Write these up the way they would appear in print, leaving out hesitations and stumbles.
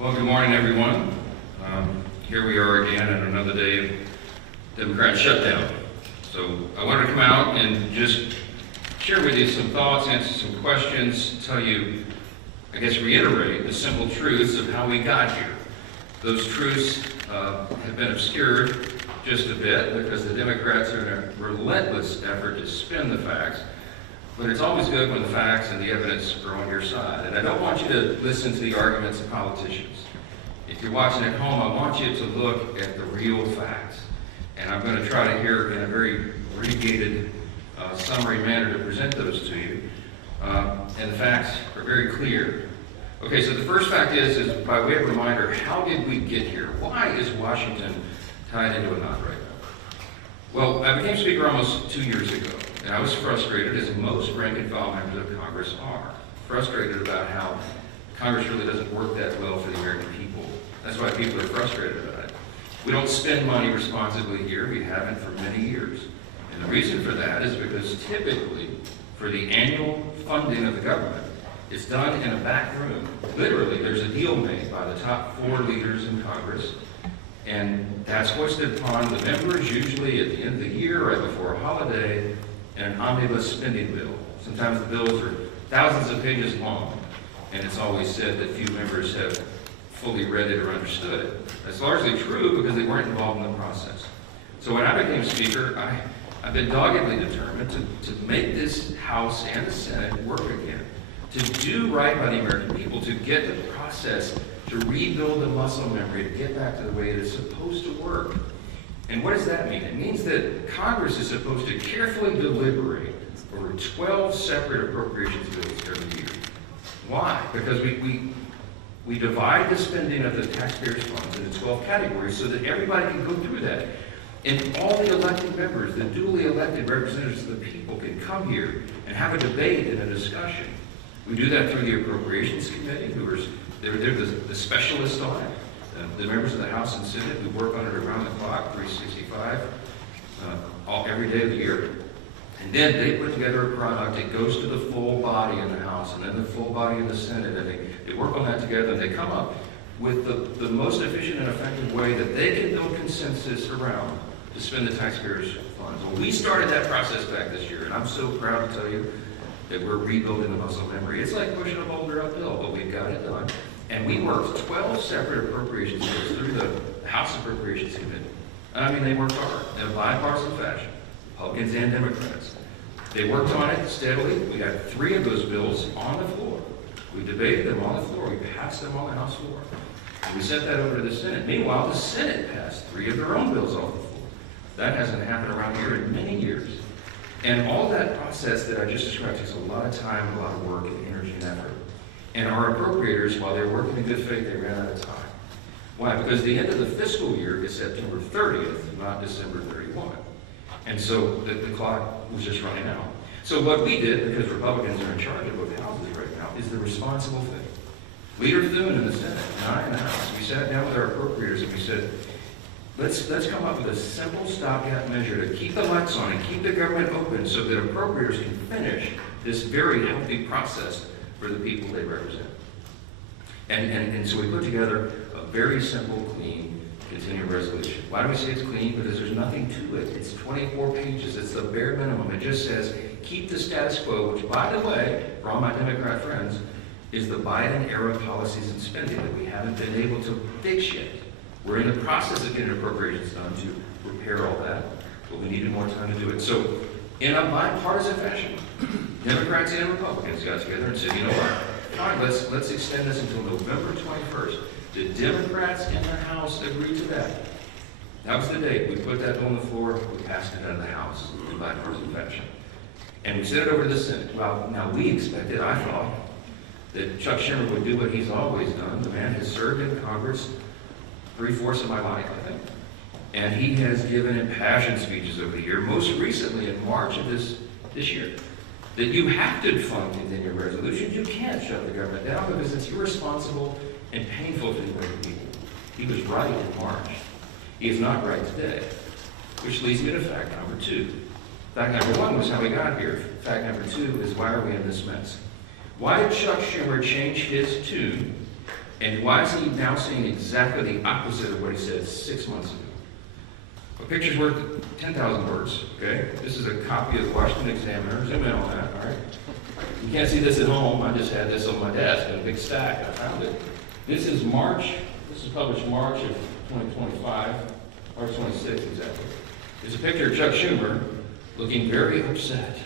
Well, good morning, everyone. Here we are again on another day of Democrat shutdown. So I wanted to come out and just share with you some thoughts, answer some questions, tell you, I guess, reiterate the simple truths of how we got here. Those truths have been obscured just a bit because the Democrats are in a relentless effort to spin the facts. But it's always good when the facts and the evidence are on your side. And I don't want you to listen to the arguments of politicians. If you're watching at home, I want you to look at the real facts. And I'm going to try to here in a very abbreviated summary manner to present those to you. And the facts are very clear. Okay, so the first fact is by way of reminder, how did we get here? Why is Washington tied into a knot right now? Well, I became Speaker almost 2 years ago. And I was frustrated, as most rank-and-file members of Congress are, frustrated about how Congress really doesn't work that well for the American people. That's why people are frustrated about it. We don't spend money responsibly here. We haven't for many years. And the reason for that is because typically, for the annual funding of the government, it's done in a back room. Literally, there's a deal made by the top 4 leaders in Congress, and that's hoisted upon the members, usually at the end of the year, right before a holiday, and an omnibus spending bill. Sometimes the bills are thousands of pages long, and it's always said that few members have fully read it or understood it. That's largely true because they weren't involved in the process. So when I became Speaker, I've been doggedly determined to make this House and the Senate work again, to do right by the American people, to get the process, to rebuild the muscle memory, to get back to the way it is supposed to work. And what does that mean? It means that Congress is supposed to carefully deliberate over 12 separate appropriations bills every year. Why? Because we divide the spending of the taxpayers' funds into 12 categories so that everybody can go through that. And all the elected members, the duly elected representatives of the people, can come here and have a debate and a discussion. We do that through the Appropriations Committee, they're the specialists on it. The members of the House and Senate who work on it around the clock, 365, every day of the year. And then they put together a product. It goes to the full body in the House and then the full body in the Senate. And they work on that together, and they come up with the most efficient and effective way that they can build consensus around to spend the taxpayers' funds. Well, we started that process back this year, and I'm so proud to tell you that we're rebuilding the muscle memory. It's like pushing a boulder uphill, but we've got it done. And we worked 12 separate appropriations bills through the House Appropriations Committee. And I mean, they worked hard in a bipartisan fashion, Republicans and Democrats. They worked on it steadily. We had 3 of those bills on the floor. We debated them on the floor. We passed them on the House floor. And we sent that over to the Senate. Meanwhile, the Senate passed 3 of their own bills off the floor. That hasn't happened around here in many years. And all that process that I just described takes a lot of time, a lot of work, and energy and effort. And our appropriators, while they were working in good faith, they ran out of time. Why? Because the end of the fiscal year is September 30th, not December 31. And so the clock was just running out. So what we did, because Republicans are in charge of both houses right now, is the responsible thing. Leader Thune in the Senate and I in the House, we sat down with our appropriators and we said, let's come up with a simple stopgap measure to keep the lights on and keep the government open so that appropriators can finish this very healthy process for the people they represent. And so we put together a very simple, clean, continuing resolution. Why do we say it's clean? Because there's nothing to it. It's 24 pages. It's the bare minimum. It just says, keep the status quo, which, by the way, for all my Democrat friends, is the Biden-era policies and spending that we haven't been able to fix yet. We're in the process of getting appropriations done to repair all that, but we needed more time to do it. So, in a bipartisan fashion, Democrats and Republicans got together and said, you know what, fine, let's extend this until November 21st. The Democrats in the House agreed to that. That was the date. We put that on the floor, we passed it out of the House in bipartisan fashion. And we sent it over to the Senate. Well, now we expected, I thought, that Chuck Schumer would do what he's always done. The man has served in Congress 3/4 of my life, I think. And he has given impassioned speeches over the year, most recently in March of this year, that you have to fund continuing resolutions. You can't shut the government down because it's irresponsible and painful to the American people. He was right in March. He is not right today, which leads me to fact number 2. Fact number 1 was how we got here. Fact number 2 is why are we in this mess? Why did Chuck Schumer change his tune And why is he now saying exactly the opposite of what he said 6 months ago? A picture's worth 10,000 words, okay? This is a copy of the Washington Examiner. Zoom in on that, all right? You can't see this at home. I just had this on my desk in a big stack. I found it. This is March. This is published March of 2025, March 26th exactly. There's a picture of Chuck Schumer looking very upset,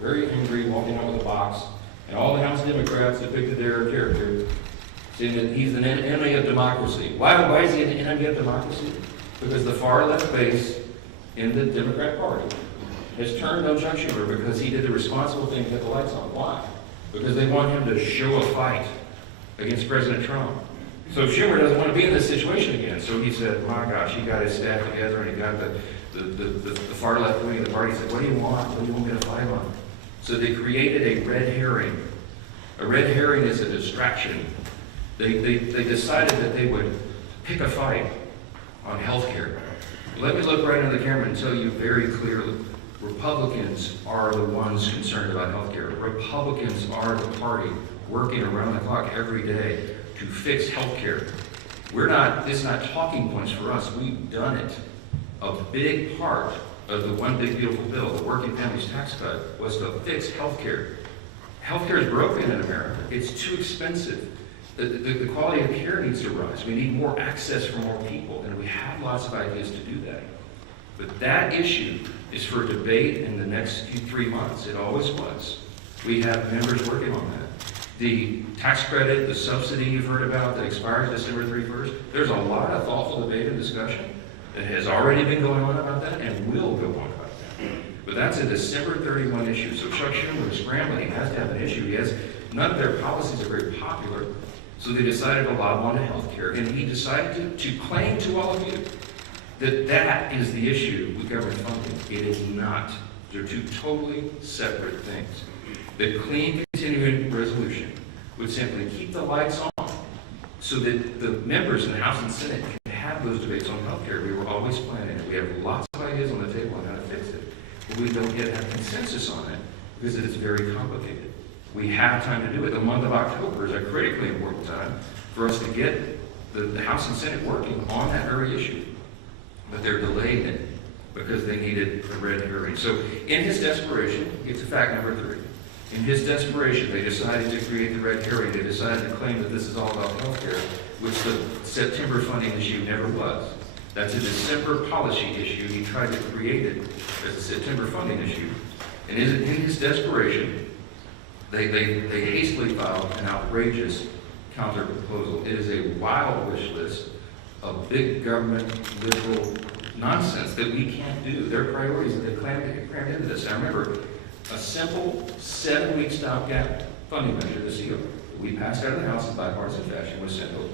very angry, walking out with a box, and all the House Democrats depicted their character, saying that he's an enemy of democracy. Why is he an enemy of democracy? Because the far left base in the Democrat Party has turned on Chuck Schumer because he did the responsible thing to get the lights on. Why? Because they want him to show a fight against President Trump. So Schumer doesn't want to be in this situation again. So he said, my gosh, he got his staff together and he got the far left wing of the party. He said, what do you want? What do you want me to fight on? So they created a red herring. A red herring is a distraction. They decided that they would pick a fight on health care. Let me look right into the camera and tell you very clearly, Republicans are the ones concerned about health care. Republicans are the party working around the clock every day to fix health care. This is not talking points for us. We've done it. A big part of the One Big Beautiful Bill, the Working Families Tax Cut, was to fix health care. Health care is broken in America. It's too expensive. The quality of care needs to rise. We need more access for more people, and we have lots of ideas to do that. But that issue is for debate in the next 3 months. It always was. We have members working on that. The tax credit, the subsidy you've heard about that expires December 31st, there's a lot of thoughtful debate and discussion that has already been going on about that and will go on about that. But that's a December 31 issue. So Chuck Schumer is scrambling. He has to have an issue. None of their policies are very popular. So they decided to lob onto health care, and he decided to claim to all of you that is the issue with government funding. It is not. They're two totally separate things. The clean continuing resolution would simply keep the lights on so that the members in the House and Senate can have those debates on health care. We were always planning it. We have lots of ideas on the table on how to fix it, but we don't yet have consensus on it because it is very complicated. We have time to do it. The month of October is a critically important time for us to get the House and Senate working on that very issue. But they're delaying it because they needed a red herring. So in his desperation, get to fact number 3. In his desperation, they decided to create the red herring. They decided to claim that this is all about health care, which the September funding issue never was. That's a December policy issue. He tried to create it as a September funding issue. And in his desperation, they hastily filed an outrageous counterproposal. It is a wild wish list of big government liberal nonsense that we can't do. Their priorities that they crammed into this. I remember a simple 7-week stopgap funding measure, the CO, we passed out of the House in bipartisan fashion, was sent over.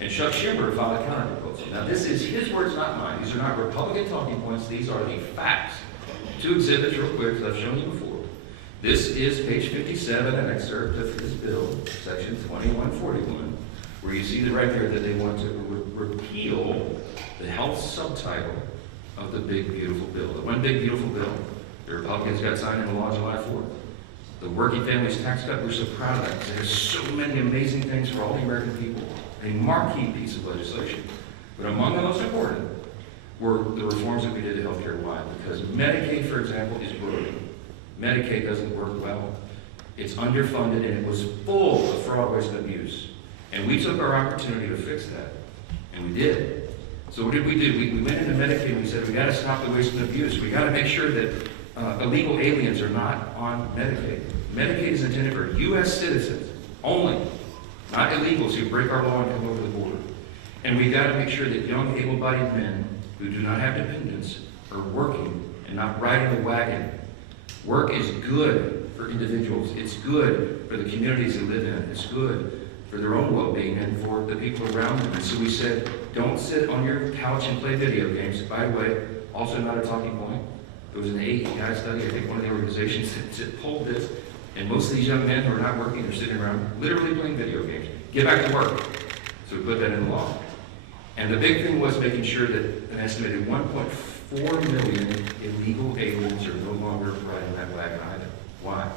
And Chuck Schumer filed a counterproposal. Now this is his words, not mine. These are not Republican talking points. These are the facts. 2 exhibits real quick, as I've shown you before. This is page 57, an excerpt of his bill, section 2141, where you see right there that they want to repeal the health subtitle of the Big Beautiful Bill. The One Big Beautiful Bill, the Republicans got signed into law July 4th. The Working Families Tax Cut, we're so proud of that because there's so many amazing things for all the American people. A marquee piece of legislation. But among the most important were the reforms that we did to health care. Why? Because Medicaid, for example, is broken. Medicaid doesn't work well. It's underfunded, and it was full of fraud, waste, and abuse. And we took our opportunity to fix that, and we did. So what did we do? We went into Medicaid and we said, we got to stop the waste and abuse. We got to make sure that illegal aliens are not on Medicaid. Medicaid is intended for U.S. citizens only, not illegals who break our law and come over the border. And we got to make sure that young, able-bodied men who do not have dependents are working and not riding the wagon. Work is good for individuals. It's good for the communities they live in. It's good for their own well-being and for the people around them. And so we said, don't sit on your couch and play video games. By the way, also not a talking point. There was an AEI study, I think one of the organizations that polled this, and most of these young men who are not working are sitting around literally playing video games. Get back to work. So we put that in the law. And the big thing was making sure that an estimated 1.4 million illegal aliens are no longer riding that wagon either. Why?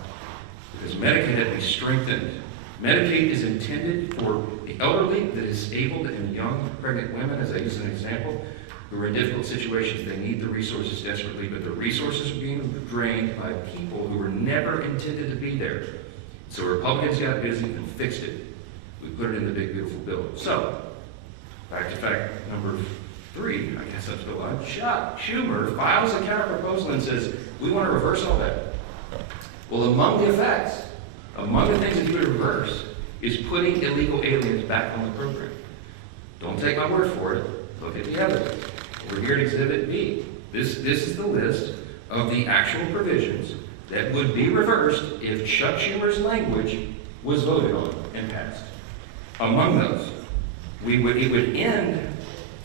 Because Medicaid had to be strengthened Medicaid is intended for the elderly, the disabled, and young pregnant women, as I use an example, who are in difficult situations. They need the resources desperately, but the resources are being drained by people who were never intended to be there. So Republicans got busy and fixed it. We put it in the big, beautiful bill. So, back to fact number 3, I guess that's the line. Schumer files a counterproposal and says, we want to reverse all that. Well, among the effects, among the things that he would reverse, is putting illegal aliens back on the program. Don't take my word for it. Look at the evidence. We're here at Exhibit B. This is the list of the actual provisions that would be reversed if Chuck Schumer's language was voted on and passed. Among those, it would end.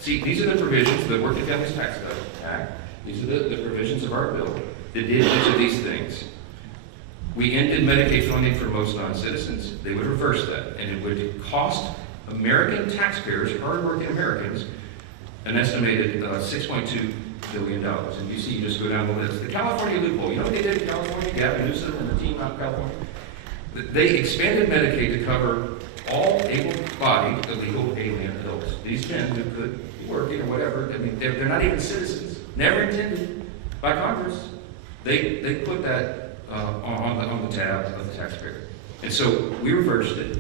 See, these are the provisions, the Working Families Tax Act. These are the provisions of our bill that did each of these things. We ended Medicaid funding for most non-citizens. They would reverse that, and it would cost American taxpayers, hardworking Americans, an estimated $6.2 billion. And you see, you just go down the list. The California loophole, you know what they did in California? Gavin Newsom and the team out in California? They expanded Medicaid to cover all able-bodied illegal alien adults. These men who could be working or whatever, I mean, they're not even citizens, never intended by Congress. They put that on the tab of the taxpayer. And so we reversed it.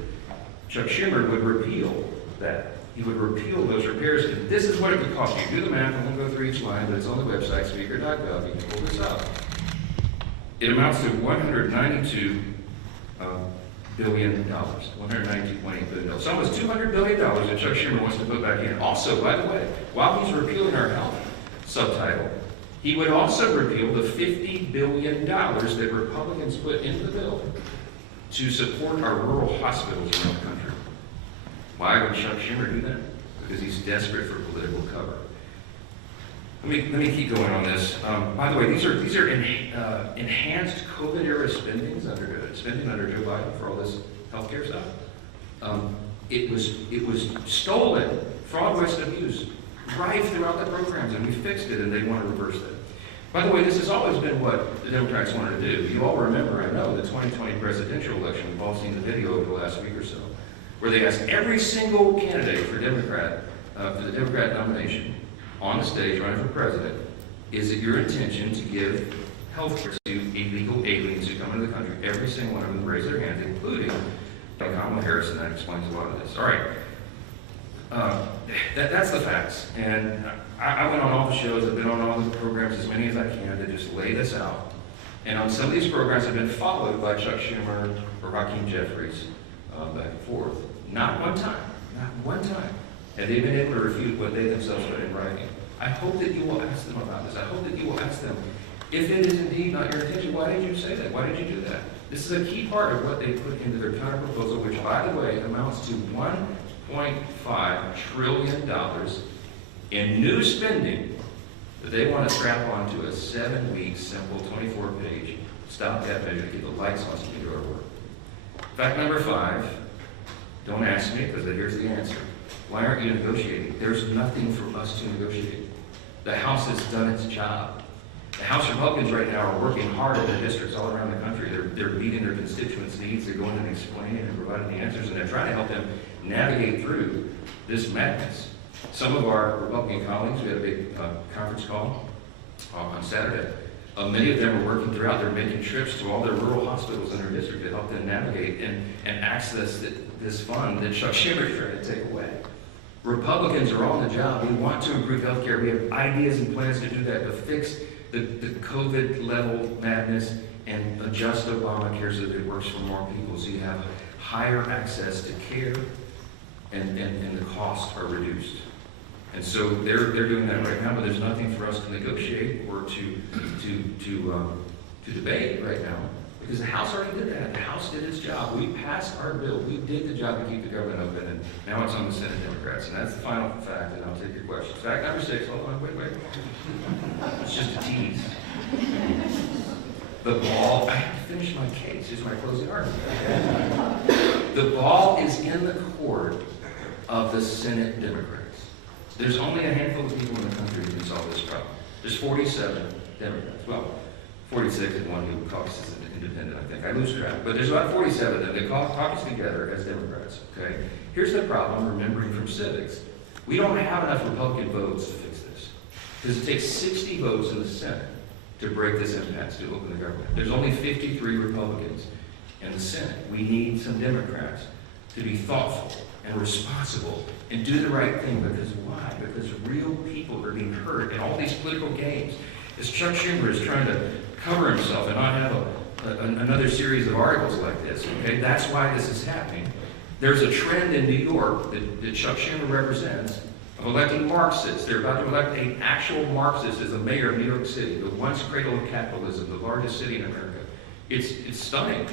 Chuck Schumer would repeal that. He would repeal those repairs, and this is what it would cost you. Do the math, I won't go through each line, but it's on the website, speaker.gov, you can pull this up. It amounts to $192 billion, $192.8 billion. So almost $200 billion that Chuck Schumer wants to put back in. Also, by the way, while he's repealing our health subtitle, he would also repeal the $50 billion that Republicans put into the bill to support our rural hospitals around the country. Why would Chuck Schumer do that? Because he's desperate for political cover. Let me keep going on this. By the way, these are enhanced COVID-era spending under Joe Biden for all this healthcare stuff. It was stolen, fraud, waste, and abuse, rife throughout the programs, and we fixed it, and they want to reverse that. By the way, this has always been what the Democrats wanted to do. You all remember, I know, the 2020 presidential election. We've all seen the video over the last week or so, where they asked every single candidate for the Democrat nomination on the stage running for president, is it your intention to give health care to illegal aliens who come into the country? Every single one of them raised their hands, including Kamala Harris, and that explains a lot of this. All right. That's the facts. And I went on all the shows, I've been on all the programs, as many as I can, to just lay this out. And on some of these programs, I've been followed by Chuck Schumer or Hakeem Jeffries back and forth. Not one time have they been able to refute what they themselves put in writing. I hope that you will ask them about this. I hope that you will ask them, if it is indeed not your intention, why did you say that? Why did you do that? This is a key part of what they put into their counterproposal, which, by the way, amounts to $1.5 trillion in new spending that they want to strap onto a 7-week, simple, 24-page stopgap measure to keep the lights on so we can do our work. Fact number 5, don't ask me, because here's the answer. Why aren't you negotiating? There's nothing for us to negotiate. The House has done its job. The House Republicans right now are working hard in the districts all around the country. They're meeting their constituents' needs. They're going and explaining and providing the answers, and they're trying to help them navigate through this madness. Some of our Republican colleagues, we had a big conference call on Saturday. Many of them are working throughout. They're making trips to all their rural hospitals in their district to help them navigate and access this fund that Chuck Schumer is trying to take away. Republicans are on the job. We want to improve health care. We have ideas and plans to do that, to fix the COVID level madness and adjust Obamacare so that it works for more people, so you have higher access to care and the costs are reduced. And so they're doing that right now, but there's nothing for us to negotiate or to debate right now, because the House already did that. The House did its job. We passed our bill. We did the job to keep the government open, and now it's on the Senate Democrats. And that's the final fact, and I'll take your questions. Fact number 6, hold on, wait. It's just a tease. The ball, I have to finish my case. Here's my closing argument. The ball is in the court of the Senate Democrats. There's only a handful of people in the country who can solve this problem. There's 47 Democrats. Well, 46 and one who caucuses independent, I think. I lose track. But there's about 47 of them that caucus together as Democrats, okay? Here's the problem, remembering from civics. We don't have enough Republican votes to fix this. Because it takes 60 votes in the Senate to break this impasse, to open the government. There's only 53 Republicans in the Senate. We need some Democrats to be thoughtful and responsible and do the right thing. Because why? Because real people are being hurt in all these political games. As Chuck Schumer is trying to cover himself and not have another series of articles like this, okay? That's why this is happening. There's a trend in New York that Chuck Schumer represents of electing Marxists. They're about to elect an actual Marxist as the mayor of New York City, the once cradle of capitalism, the largest city in America. It's stunning.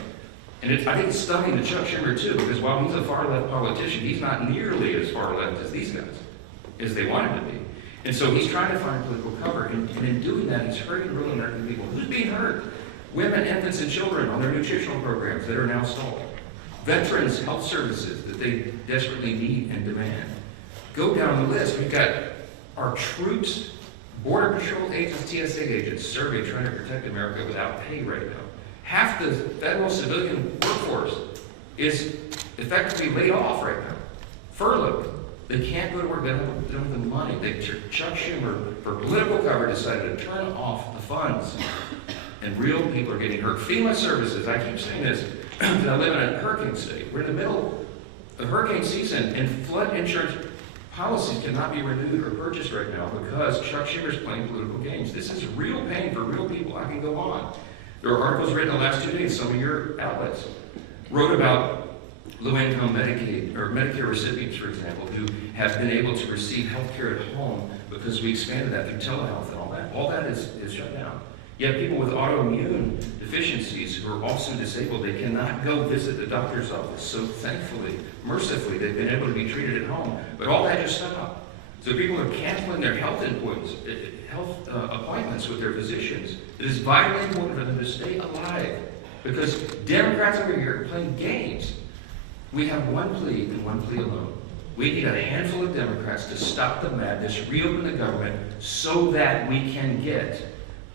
And I think it's stunning to Chuck Schumer too, because while he's a far-left politician, he's not nearly as far-left as these guys, as they want him to be. And so he's trying to find political cover, and in doing that, he's hurting real American people. Who's being hurt? Women, infants, and children on their nutritional programs that are now stalled. Veterans' health services that they desperately need and demand. Go down the list. We've got our troops, Border Patrol agents, TSA agents serving, trying to protect America without pay right now. Half the federal civilian workforce is effectively laid off right now, furloughed. They can't go to work. They don't have the money. Chuck Schumer, for political cover, decided to turn off the funds. And real people are getting hurt. FEMA services, I keep saying this, because I live in a hurricane state. We're in the middle of hurricane season, and flood insurance policies cannot be renewed or purchased right now because Chuck Schumer's playing political games. This is real pain for real people. I can go on. There are articles written in the last 2 days. Some of your outlets wrote about low-income Medicaid or Medicare recipients, for example, who have been able to receive health care at home because we expanded that through telehealth and all that. All that is shut down. Yet people with autoimmune deficiencies who are also disabled, they cannot go visit the doctor's office. So thankfully, mercifully, they've been able to be treated at home. But all that just stopped. So people are canceling their health appointments with their physicians. It is vitally important for them to stay alive because Democrats over here are playing games. We have one plea and one plea alone. We need a handful of Democrats to stop the madness, reopen the government, so that we can get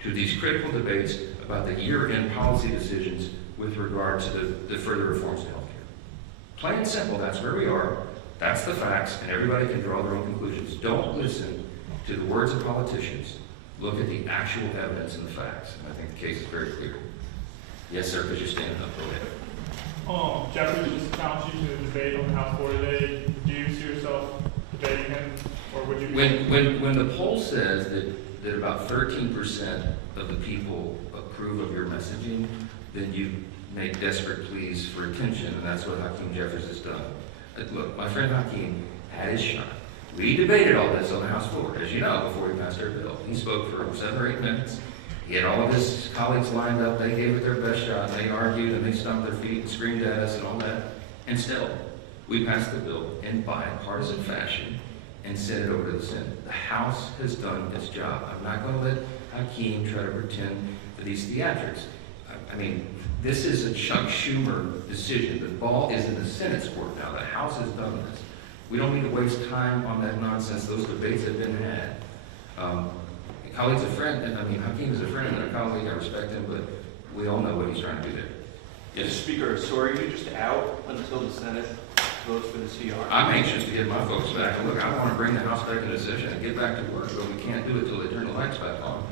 to these critical debates about the year-end policy decisions with regard to the further reforms to health care. Plain and simple, that's where we are. That's the facts, and everybody can draw their own conclusions. Don't listen to the words of politicians. Look at the actual evidence and the facts. And I think the case is very clear. Yes, sir, because you're standing up. Go ahead. Jeffrey just challenged you to a debate on the House floor today. Do you see yourself debating him, or would you? When the poll says that about 13% of the people approve of your messaging, then you make desperate pleas for attention, and that's what Hakeem Jeffries has done. Look, my friend Hakeem had his shot. We debated all this on the House floor, as you know, before we passed our bill. He spoke for 7 or 8 minutes. He had all of his colleagues lined up. They gave it their best shot. They argued and they stomped their feet and screamed at us and all that. And still, we passed the bill in bipartisan fashion and sent it over to the Senate. The House has done its job. I'm not going to let Hakeem try to pretend that he's theatrics. I mean, this is a Chuck Schumer decision. The ball is in the Senate's court now. The House has done this. We don't need to waste time on that nonsense. Those debates have been had. Colleague's a friend, and I mean, Hakeem is a friend and a colleague. I respect him, but we all know what he's trying to do there. Yes, Speaker, so are you just out until the Senate votes for the CR? I'm anxious to get my folks back. And look, I want to bring the House back into session and get back to work, but we can't do it until they turn the lights back on.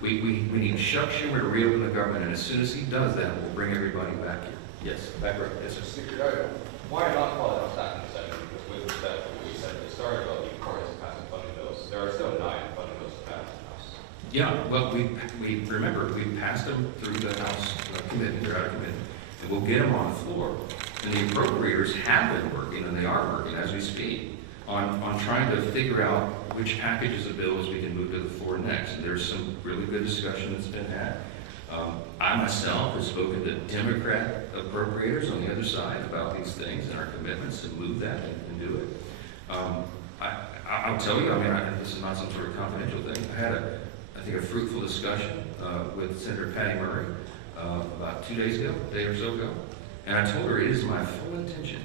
We need Chuck Schumer to reopen the government, and as soon as he does that, we'll bring everybody back here. Yes, back right. Yes, sir. Secretary, why not call the House back in session? Because with respect to what we said at the start about the parties passing funding bills, there are still 9 funding bills to pass in the House. Yeah, well, we remember, we passed them through the House committee, they're out of committee, and we'll get them on the floor. And the appropriators have been working, and they are working as we speak, on trying to figure out which packages of bills we can move to the floor next. And there's some really good discussion that's been had. I myself have spoken to Democrat appropriators on the other side about these things and our commitments to move that and do it. I'll tell you, I mean, this is not some sort of confidential thing. I had I think a fruitful discussion with Senator Patty Murray about 2 days ago, a day or so ago. And I told her it is my full intention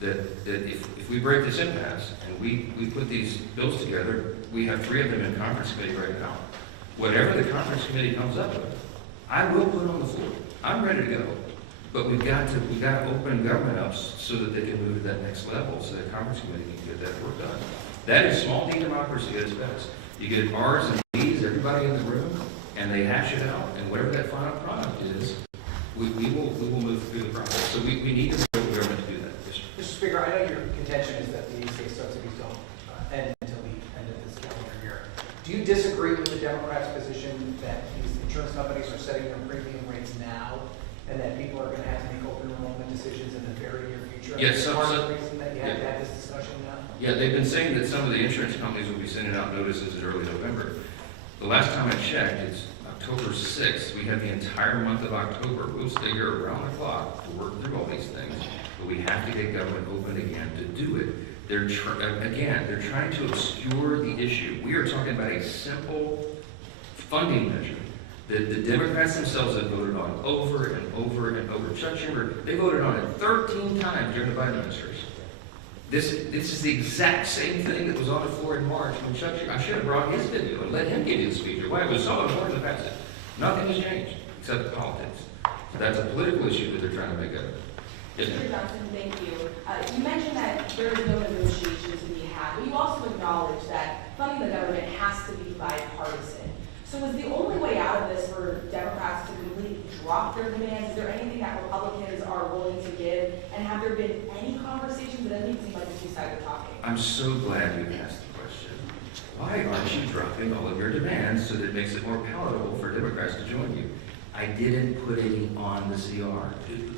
that if we break this impasse and we put these bills together, we have 3 of them in conference committee right now. Whatever the conference committee comes up with, I will put on the floor. I'm ready to go. But we've got to open government up so that they can move to that next level, so that Congress committee can get that work done. That is small D democracy at its best. You get R's and D's, everybody in the room, and they hash it out, and whatever that final product is, we will move through the process. So we need to build government to do that. Yes, sir. Mr. Speaker, I know your contention is that the state subsidies don't end until the end of this calendar year. Do you disagree with the Democrats' position that these insurance companies are setting their premium rates now, and that people are going to have to make open enrollment decisions in the very near future? Yes, Is so- part of so- the reason that you have to have this discussion now? Yeah, they've been saying that some of the insurance companies will be sending out notices in early November. The last time I checked, it's October 6th. We have the entire month of October. We'll stay here around the clock to work through all these things, but we have to get government open again to do it. They're trying to obscure the issue. We are talking about a simple funding measure that the Democrats themselves have voted on over and over and over. Chuck Schumer, they voted on it 13 times during the Biden administration. This is the exact same thing that was on the floor in March when Chuck Schumer, I should have brought his video and let him give you the speech. Why it was so important to pass it. Nothing has changed except the politics. So that's a political issue that they're trying to make up. Yes, ma'am. Mr. Johnson, thank you. You mentioned that there is no negotiation to be had, but you also acknowledge that funding the government has to be bipartisan. So is the only way out of this for Democrats to completely drop their demands? Is there anything that Republicans are willing to give? And have there been any conversations? It doesn't even seem like the two sides are talking. I'm so glad you asked the question. Why aren't you dropping all of your demands so that it makes it more palatable for Democrats to join you? I didn't put any on the CR.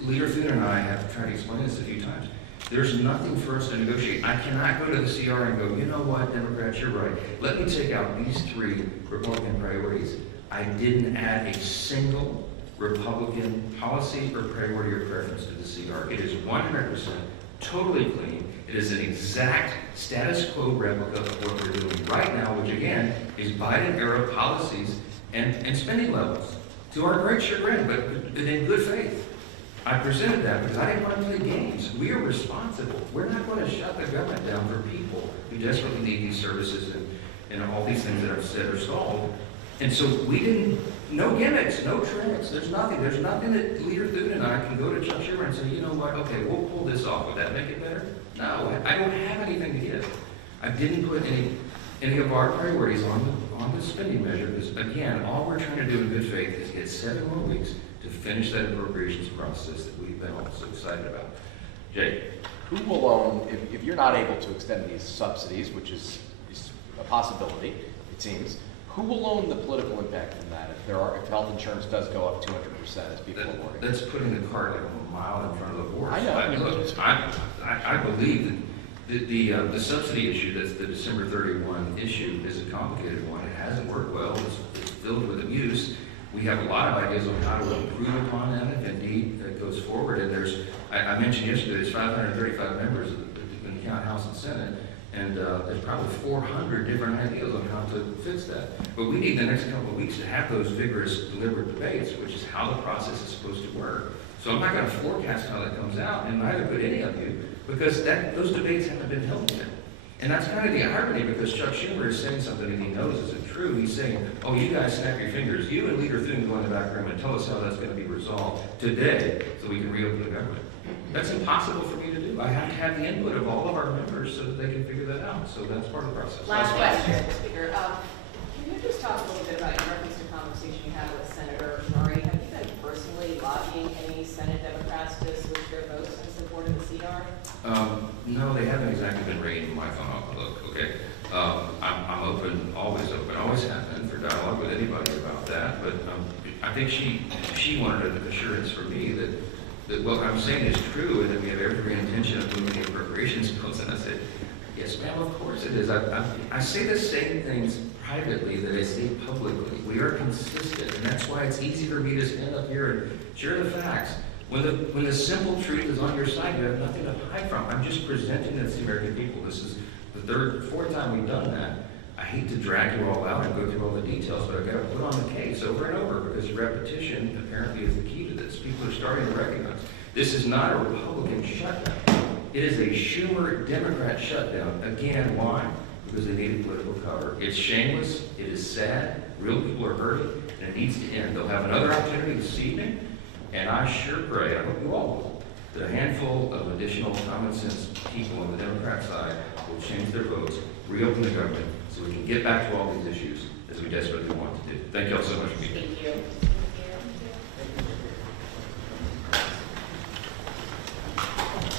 Leader Thune and I have tried to explain this a few times. There's nothing for us to negotiate. I cannot go to the CR and go, you know what, Democrats, you're right. Let me take out these 3 Republican priorities. I didn't add a single Republican policy or priority or preference to the CR. It is 100% totally clean. It is an exact status quo replica of what we're doing right now, which again is Biden-era policies and spending levels. To our great chagrin, but in good faith. I presented that because I didn't want to play games. We are responsible. We're not going to shut the government down for people who desperately need these services and all these things that I've said are stalled. And so we didn't, no gimmicks, no tricks. There's nothing that Leader Thune and I can go to Chuck Schumer and say, you know what, okay, we'll pull this off. Would that make it better? No, I don't have anything to give. I didn't put any of our priorities on the spending measure because, again, all we're trying to do in good faith is get 7 more weeks to finish that appropriations process that we've been all so excited about. Jay? Who will own, if you're not able to extend these subsidies, which is a possibility, it seems, who will own the political impact from that if health insurance does go up 200% as people are worried? That's putting the cart a mile in front of the horse. I know. I believe that the subsidy issue, that's the December 31 issue, is a complicated one. It hasn't worked well. It's filled with abuse. We have a lot of ideas on how to improve upon that if indeed it goes forward. And I mentioned yesterday, there's 535 members in the county, House, and Senate, and there's probably 400 different ideas on how to fix that. But we need the next couple of weeks to have those vigorous, deliberate debates, which is how the process is supposed to work. So I'm not going to forecast how that comes out, and neither could any of you, because those debates haven't been held yet. And that's kind of the irony, because Chuck Schumer is saying something that he knows isn't true. He's saying, oh, you guys snap your fingers. You and Leader Thune go in the back room and tell us how that's going to be resolved today so we can reopen the government. That's impossible for me to do. I have to have the input of all of our members so that they can figure that out. So that's part of the process. Last question, Mr. Speaker. Can you just talk a little bit about your recent conversation you had with Senator Murray? Have you been personally lobbying any Senate Democrats to switch their votes in support of the CR? No, they haven't exactly been ringing my phone off the hook, okay? I'm open, always have been for dialogue with anybody about that, but I think she wanted an assurance from me that what I'm saying is true and that we have every intention of moving the appropriations bills, and I said, yes, ma'am, of course it is. I say the same things privately that I say publicly. We are consistent, and that's why it's easy for me to stand up here and share the facts. When the simple truth is on your side, you have nothing to hide from. I'm just presenting it to the American people. This is the fourth time we've done that. I hate to drag you all out and go through all the details, but I've got to put on the case over and over because repetition apparently is the key to this. People are starting to recognize this is not a Republican shutdown. It is a Schumer Democrat shutdown. Again, why? Because they needed political cover. It's shameless. It is sad. Real people are hurting, and it needs to end. They'll have another opportunity this evening, and I sure pray, I hope you all will, that a handful of additional common sense people on the Democrat side will change their votes, reopen the government, so we can get back to all these issues as we desperately want to do. Thank you all so much for being here. Thank you.